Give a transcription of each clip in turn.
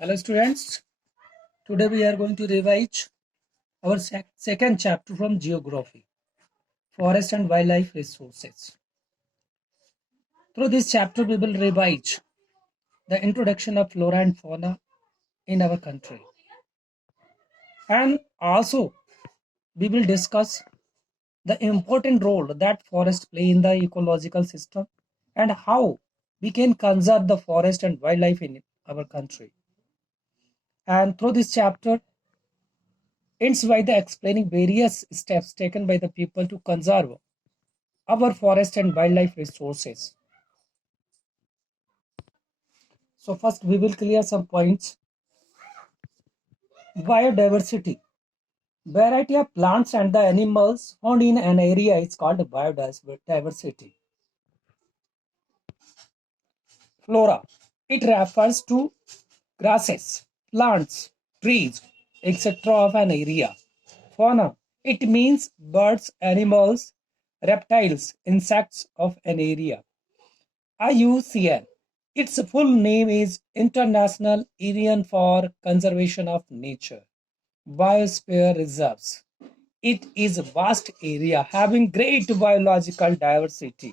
Hello students, today we are going to revise our second chapter from Geography, Forest and Wildlife Resources. Through this chapter we will revise the introduction of flora and fauna in our country. And also we will discuss the important role that forests play in the ecological system and how we can conserve the forest and wildlife in our country. And through this chapter ends by the explaining various steps taken by the people to conserve our forest and wildlife resources. So first we will clear some points. Biodiversity. Variety of plants and the animals found in an area is called biodiversity. Flora. It refers to grasses, plants, trees, etc. of an area. Fauna. It means birds, animals, reptiles, insects of an area. IUCN. Its full name is International Union for Conservation of Nature. Biosphere reserves. It is a vast area having great biological diversity.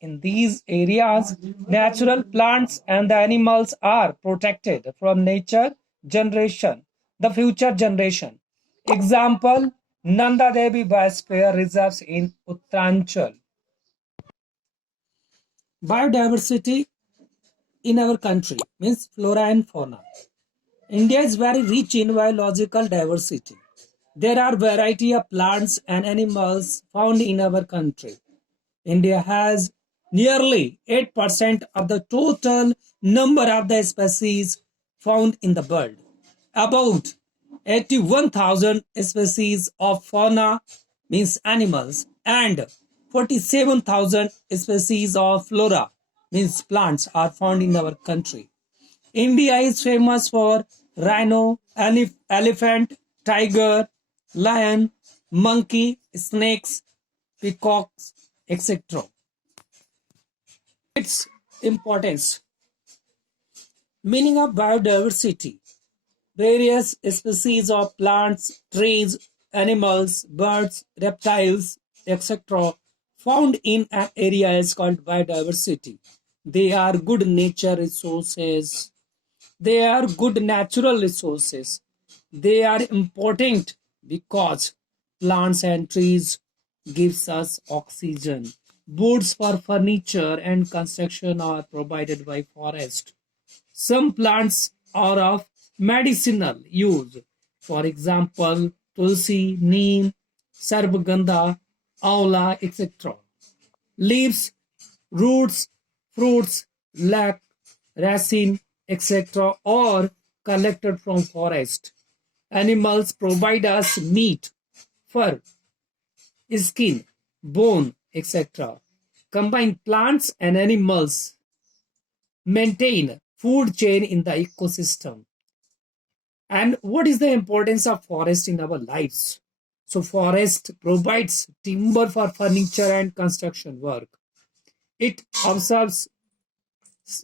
In these areas, natural plants and the animals are protected from nature generation, the future generation. Example, Nanda Devi Biosphere Reserves in Uttaranchal. Biodiversity in our country means flora and fauna. India is very rich in biological diversity. There are variety of plants and animals found in our country. India has nearly 8% of the total number of the species found in the world. About 81,000 species of fauna means animals and 47,000 species of flora means plants are found in our country. India is famous for rhino, elephant, tiger, lion, monkey, snakes, peacocks, etc. Its importance. Meaning of biodiversity. Various species of plants, trees, animals, birds, reptiles, etc. found in an area is called biodiversity. They are good nature resources. They are good natural resources. They are important because plants and trees gives us oxygen. Woods for furniture and construction are provided by forest. Some plants are of medicinal use. For example, tulsi, neem, sarvagandha, aula, etc. Leaves, roots, fruits, lac, resin, etc. are collected from forest. Animals provide us meat, fur, skin, bone, etc. Combine plants and animals maintain food chain in the ecosystem. And what is the importance of forest in our lives? So forest provides timber for furniture and construction work. It absorbs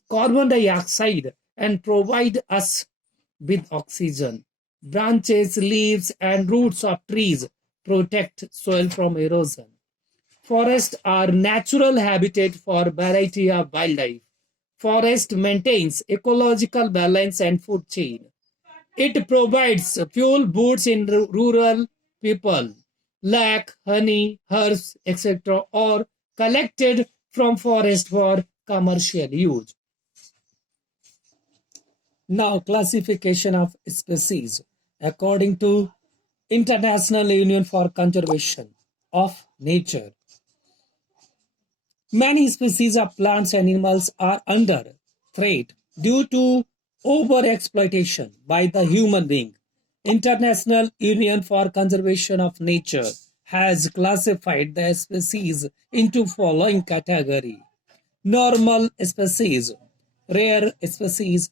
carbon dioxide and provide us with oxygen. Branches, leaves, and roots of trees protect soil from erosion. Forests are natural habitat for variety of wildlife. Forest maintains ecological balance and food chain. It provides fuel boots in rural people. Lac, honey, herbs, etc. are collected from forest for commercial use. Now, classification of species according to International Union for Conservation of Nature. Many species of plants and animals are under threat due to overexploitation by the human being. International Union for Conservation of Nature has classified the species into following category: normal species, rare species,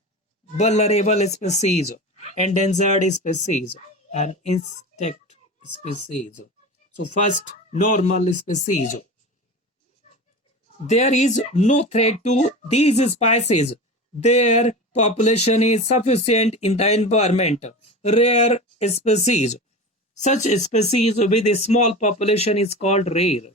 vulnerable species, endangered species, and insect species. So first, normal species. There is no threat to these species Their population is sufficient in the environment. Rare species. Such species with a small population is called rare.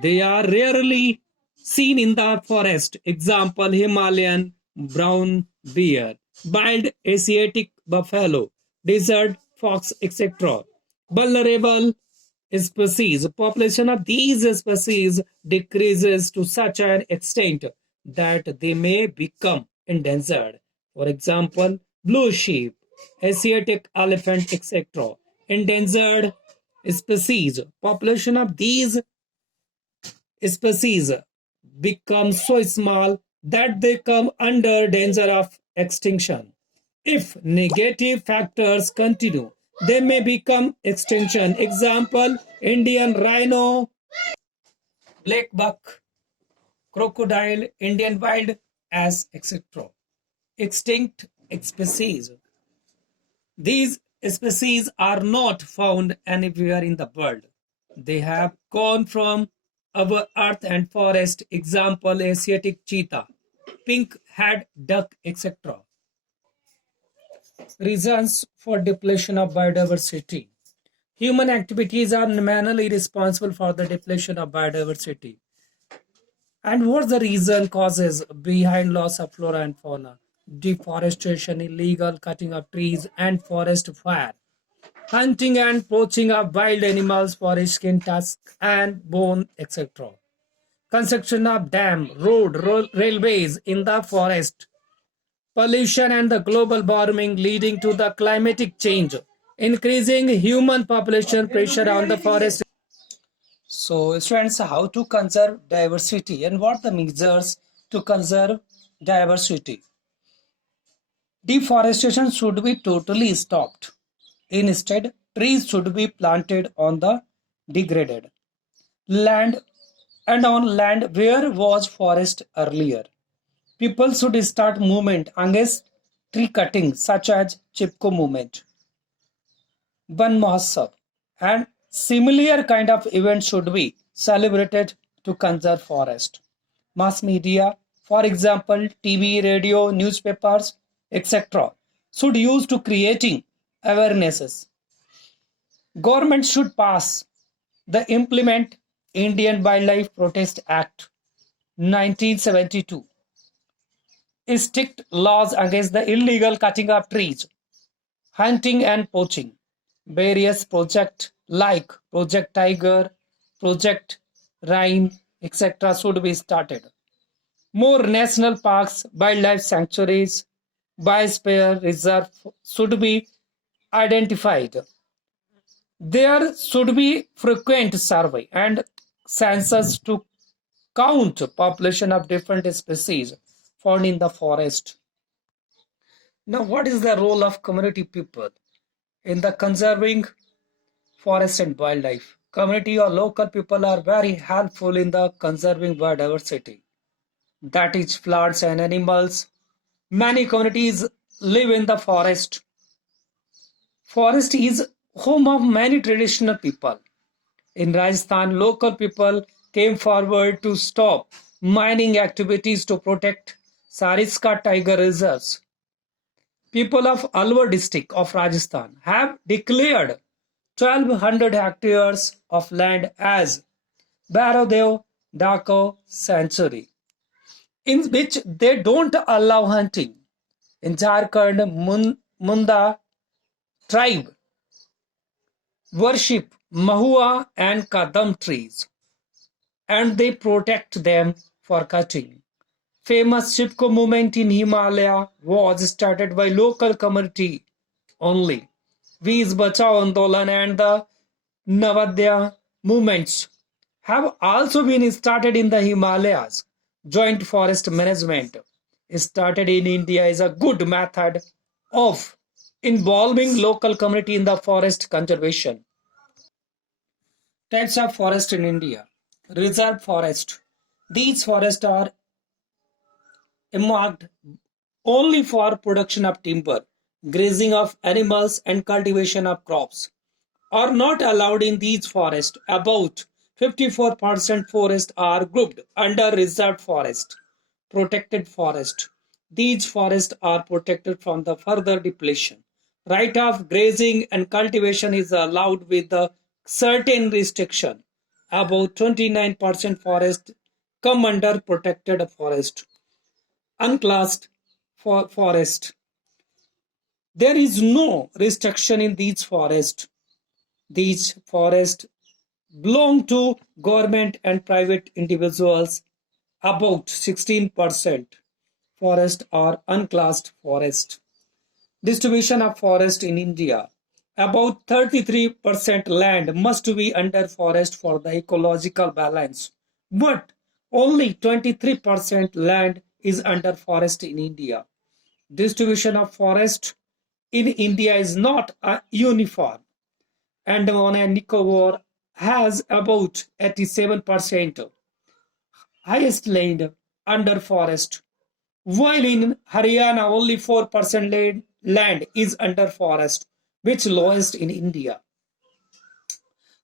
They are rarely seen in the forest. Example, Himalayan brown bear, wild Asiatic buffalo, desert fox, etc. Vulnerable species. Population of these species decreases to such an extent that they may become endangered. For example, blue sheep, Asiatic elephant, etc. Endangered species. Population of these species become so small that they come under danger of extinction. If negative factors continue, they may become extinction. Example, Indian rhino, black buck, crocodile, Indian wild ass, etc. Extinct species. These species are not found anywhere in the world. They have gone from our earth and forest. Example, Asiatic cheetah, pink head duck, etc. Reasons for depletion of biodiversity. Human activities are mainly responsible for the depletion of biodiversity. And what's the reason causes behind loss of flora and fauna? Deforestation, illegal cutting of trees, and forest fire. Hunting and poaching of wild animals for skin, tusk, and bone, etc. Construction of dam, road, railways in the forest. Pollution and the global warming leading to the climatic change. Increasing human population pressure on the forest. So, students, how to conserve diversity and what the measures to conserve diversity? Deforestation should be totally stopped. Instead, trees should be planted on the degraded land and on land where was forest earlier. People should start movement against tree cutting such as Chipko movement, Van Mahotsav, and similar kind of events should be celebrated to conserve forest. Mass media, for example, TV, radio, newspapers, etc., should use to creating awarenesses. Government should pass the Implement Indian Wildlife Protest Act 1972. Strict laws against the illegal cutting of trees, hunting and poaching. Various projects like Project Tiger, Project Rhine, etc. should be started. More national parks, wildlife sanctuaries, biosphere reserve should be identified. There should be frequent survey and census to count population of different species found in the forest. Now, what is the role of community people in the conserving forest and wildlife? Community or local people are very helpful in the conserving biodiversity. That is plants and animals. Many communities live in the forest. Forest is home of many traditional people. In Rajasthan, local people came forward to stop mining activities to protect Sariska tiger reserves. People of Alwar district of Rajasthan have declared 1200 hectares of land as Bairodev Dako Sanctuary, in which they don't allow hunting. In Jharkhand, Munda tribe worship Mahua and Kadam trees and they protect them for cutting. Famous Chipko movement in Himalaya was started by local community only. Vees Bachao Andolan and the Navadya movements have also been started in the Himalayas. Joint forest management started in India is a good method of involving local community in the forest conservation. Types of forest in India. Reserve forest. These forests are earmarked only for production of timber, grazing of animals, and cultivation of crops. Are not allowed in these forests. About 54% forests are grouped under reserved forest, protected forest. These forests are protected from the further depletion. Right of grazing and cultivation is allowed with a certain restriction. About 29% forest come under protected forest. Unclassed forest. There is no restriction in these forests. These forests belong to government and private individuals. About 16% forest are unclassed forest. Distribution of forest in India. About 33% land must be under forest for the ecological balance, but only 23% land is under forest in India. Distribution of forest in India is not uniform. Andaman and Nicobar has about 87% highest land under forest, while in Haryana only 4% land is under forest, which lowest in India.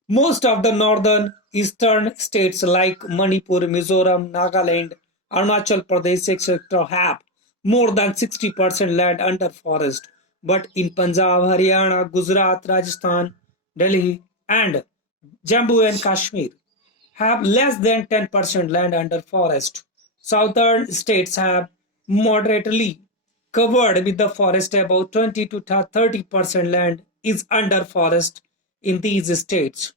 Most of the northern eastern states like Manipur, Mizoram, Nagaland, Arunachal Pradesh, etc. have more than 60% land under forest. But in Punjab, Haryana, Gujarat, Rajasthan, Delhi, and Jammu and Kashmir have less than 10% land under forest. Southern states have moderately covered with the forest. About 20 to 30% land is under forest in these states.